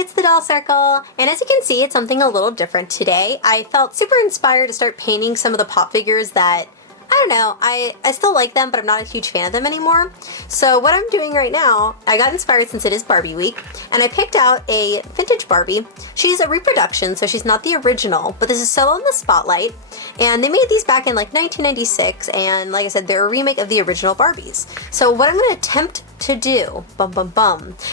it's the Doll Circle, and as you can see, it's something a little different today. I felt super inspired to start painting some of the pop figures that, I don't know, I still like them, but I'm not a huge fan of them anymore. So what I'm doing right now, I got inspired since it is Barbie week, and I picked out a vintage Barbie. She's a reproduction, so she's not the original, but this is still on the Spotlight, and they made these back in like 1996, and like I said, they're a remake of the original Barbies. So what I'm going to attempt to do,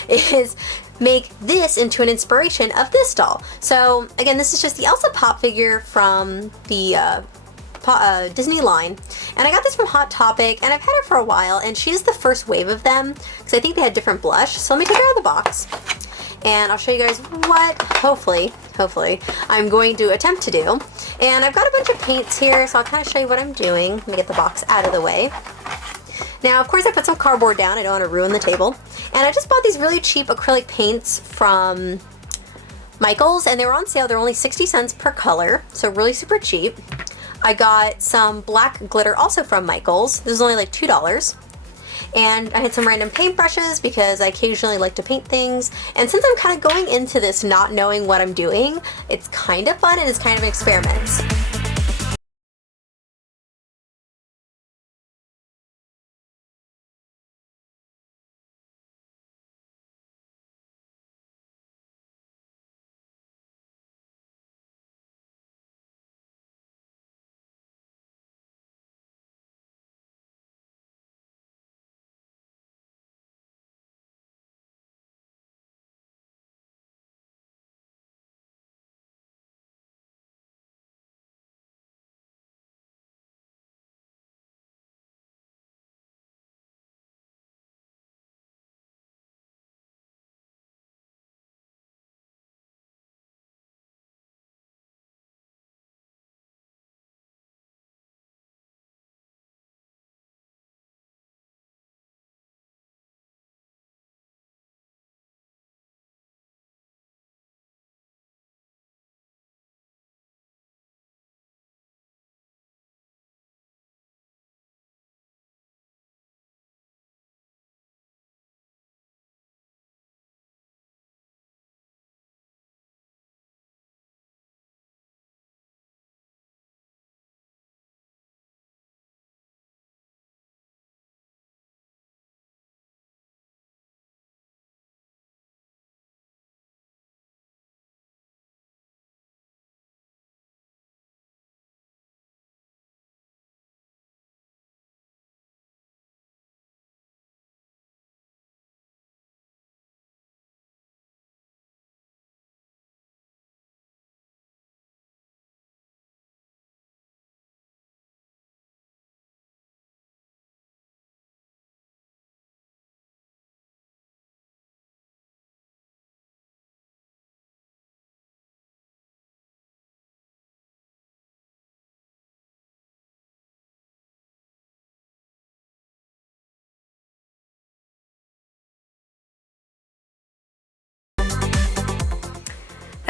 is make this into an inspiration of this doll. So again, this is just the Elsa pop figure from the Disney line, and I got this from Hot Topic, and I've had her for a while, and she's the first wave of them because I think they had different blush. So let me take her out of the box, and I'll show you guys what hopefully I'm going to attempt to do. And I've got a bunch of paints here, so I'll kind of show you what I'm doing. Let me get the box out of the way. Now, of course, I put some cardboard down. I don't want to ruin the table. And I just bought these really cheap acrylic paints from Michaels, and they were on sale. They're only 60 cents per color, so really super cheap. I got some black glitter also from Michaels. This was only like $2. And I had some random paintbrushes because I occasionally like to paint things. And since I'm kind of going into this not knowing what I'm doing, it's kind of fun and it's kind of an experiment.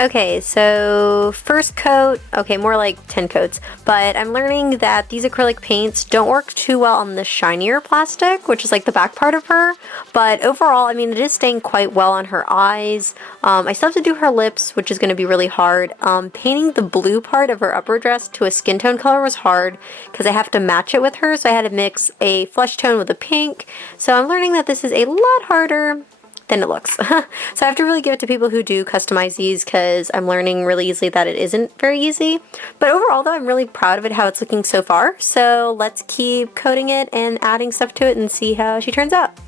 Okay, so first coat, okay, more like 10 coats, but I'm learning that these acrylic paints don't work too well on the shinier plastic, which is like the back part of her, but overall, I mean, it is staying quite well on her eyes. I still have to do her lips, which is going to be really hard. Painting the blue part of her upper dress to a skin tone color was hard because I have to match it with her, so I had to mix a flesh tone with a pink, so I'm learning that this is a lot harder than it looks. So I have to really give it to people who do customize these because I'm learning really easily that it isn't very easy. But overall though, I'm really proud of it, how it's looking so far. So let's keep coating it and adding stuff to it and see how she turns out.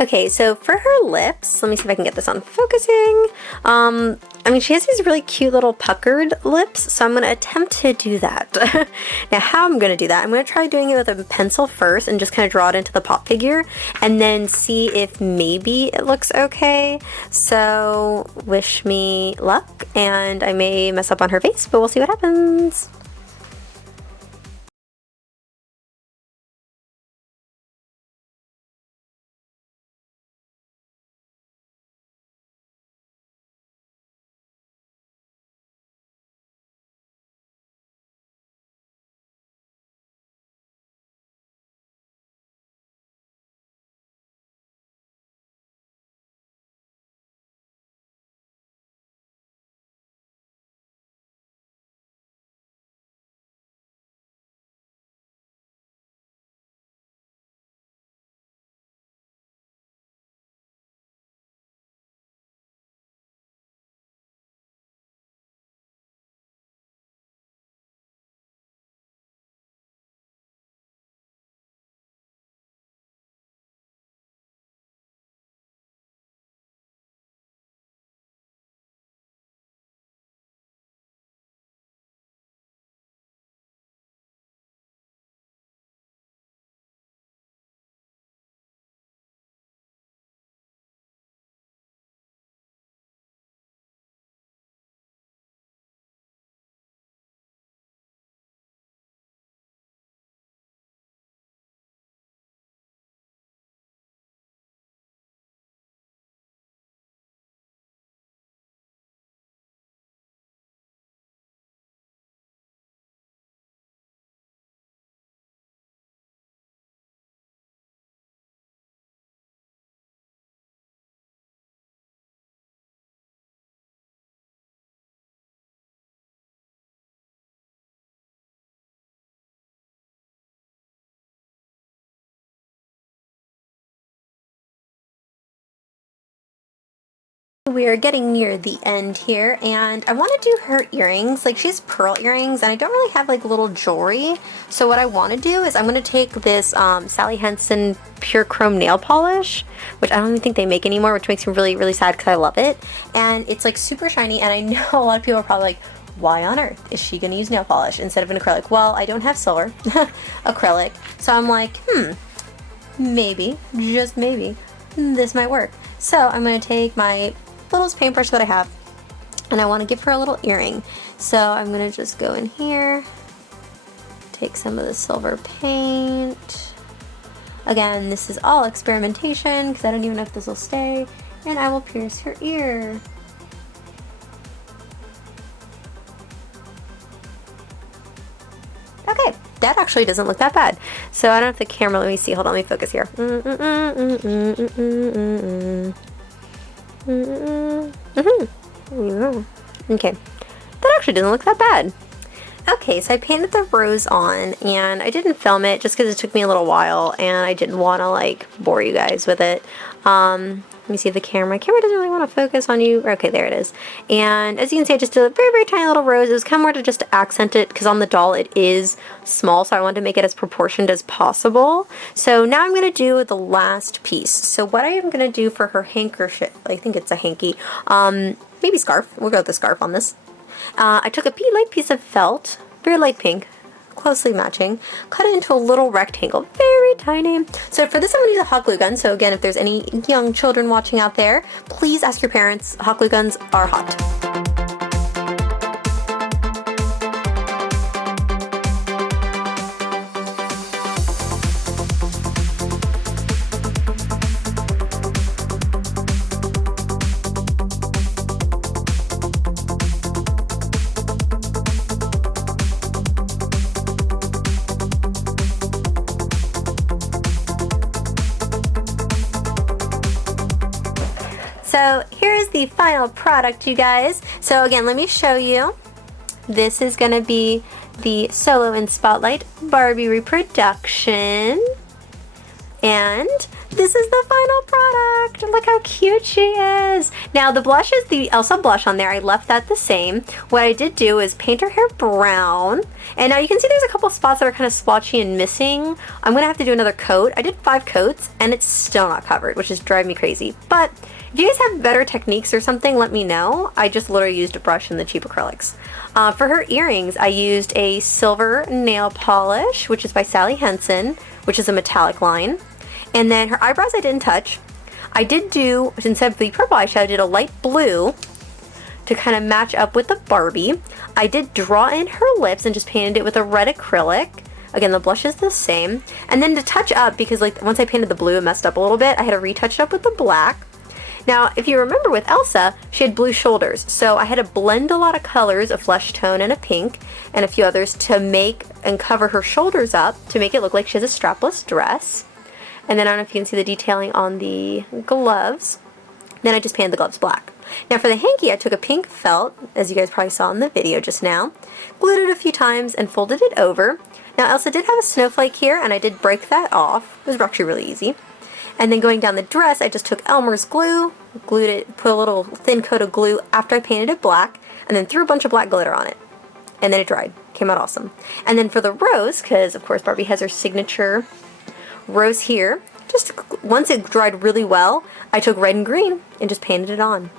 Okay, so for her lips, let me see if I can get this on focusing. I mean, she has these really cute little puckered lips, so I'm going to attempt to do that. Now, how I'm going to do that, I'm going to try doing it with a pencil first and just kind of draw it into the pop figure, and then see if maybe it looks okay. So, wish me luck, and I may mess up on her face, but we'll see what happens. We are getting near the end here, and I want to do her earrings. Like, she has pearl earrings, and I don't really have like little jewelry. So what I want to do is I'm going to take this Sally Hansen Pure Chrome nail polish, which I don't even think they make anymore, which makes me really, really sad because I love it. And it's like super shiny, and I know a lot of people are probably like, why on earth is she going to use nail polish instead of an acrylic? Well, I don't have silver acrylic, so I'm like, maybe, just maybe, this might work. So I'm going to take my littlest paintbrush that I have, and I want to give her a little earring. So I'm going to just go in here, take some of the silver paint. Again, this is all experimentation because I don't even know if this will stay, and I will pierce her ear. Okay, that actually doesn't look that bad. So I don't know if the camera, let me see, hold on, let me focus here. Okay, that actually doesn't look that bad. Okay, so I painted the rose on, and I didn't film it just because it took me a little while, and I didn't want to like bore you guys with it. Let me see the camera. Camera doesn't really want to focus on you. Okay, there it is. And as you can see, I just did a very, very tiny little rose. It was kind of more to just accent it because on the doll it is small, so I wanted to make it as proportioned as possible. So now I'm going to do the last piece. So what I am going to do for her handkerchief, I think it's a hanky, maybe scarf. We'll go with the scarf on this. I took a light piece of felt, very light pink, closely matching, cut it into a little rectangle, very tiny. So for this I'm going to use a hot glue gun. So again, if there's any young children watching out there, please ask your parents. Hot glue guns are hot. So here's the final product, you guys. So again, let me show you. This is going to be the Solo and Spotlight Barbie reproduction. And this is the final product. Look how cute she is. Now the blush is the Elsa blush on there. I left that the same. What I did do is paint her hair brown. And now you can see there's a couple spots that are kind of splotchy and missing. I'm going to have to do another coat. I did 5 coats and it's still not covered, which is driving me crazy. But if you guys have better techniques or something, let me know. I just literally used a brush and the cheap acrylics. For her earrings, I used a silver nail polish, which is by Sally Hansen, which is a metallic line. And then her eyebrows I didn't touch. I did do, instead of the purple eyeshadow, I did a light blue to kind of match up with the Barbie. I did draw in her lips and just painted it with a red acrylic. Again, the blush is the same. And then to touch up, because like once I painted the blue, it messed up a little bit, I had to retouch it up with the black. Now, if you remember with Elsa, she had blue shoulders, so I had to blend a lot of colors, a flesh tone and a pink, and a few others to make and cover her shoulders up to make it look like she has a strapless dress. And then I don't know if you can see the detailing on the gloves. Then I just painted the gloves black. Now for the hanky, I took a pink felt, as you guys probably saw in the video just now, glued it a few times and folded it over. Now Elsa did have a snowflake here, and I did break that off. It was actually really easy. And then going down the dress, I just took Elmer's glue, glued it, put a little thin coat of glue after I painted it black, and then threw a bunch of black glitter on it. And then it dried. Came out awesome. And then for the rose, because of course Barbie has her signature rose here, just once it dried really well, I took red and green and just painted it on.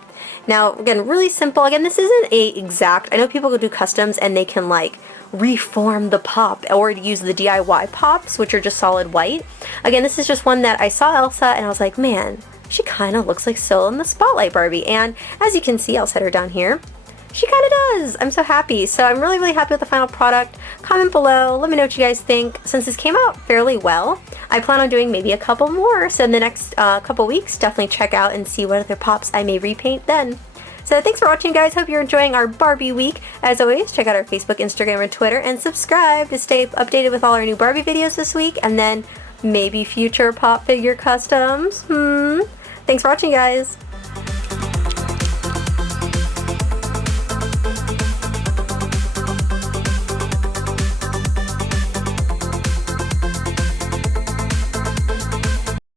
Now, again, really simple. Again, this isn't a exact, I know people will do customs and they can like reform the pop or use the DIY pops, which are just solid white. Again, this is just one that I saw Elsa and I was like, man, she kind of looks like Solo in the Spotlight Barbie. And as you can see, I'll set her down here. She kind of does. I'm so happy. So I'm really, really happy with the final product. Comment below. Let me know what you guys think. Since this came out fairly well, I plan on doing maybe a couple more. So in the next couple weeks, definitely check out and see what other pops I may repaint then. So thanks for watching, guys. Hope you're enjoying our Barbie week. As always, check out our Facebook, Instagram, and Twitter, and subscribe to stay updated with all our new Barbie videos this week, and then maybe future pop figure customs. Thanks for watching, guys.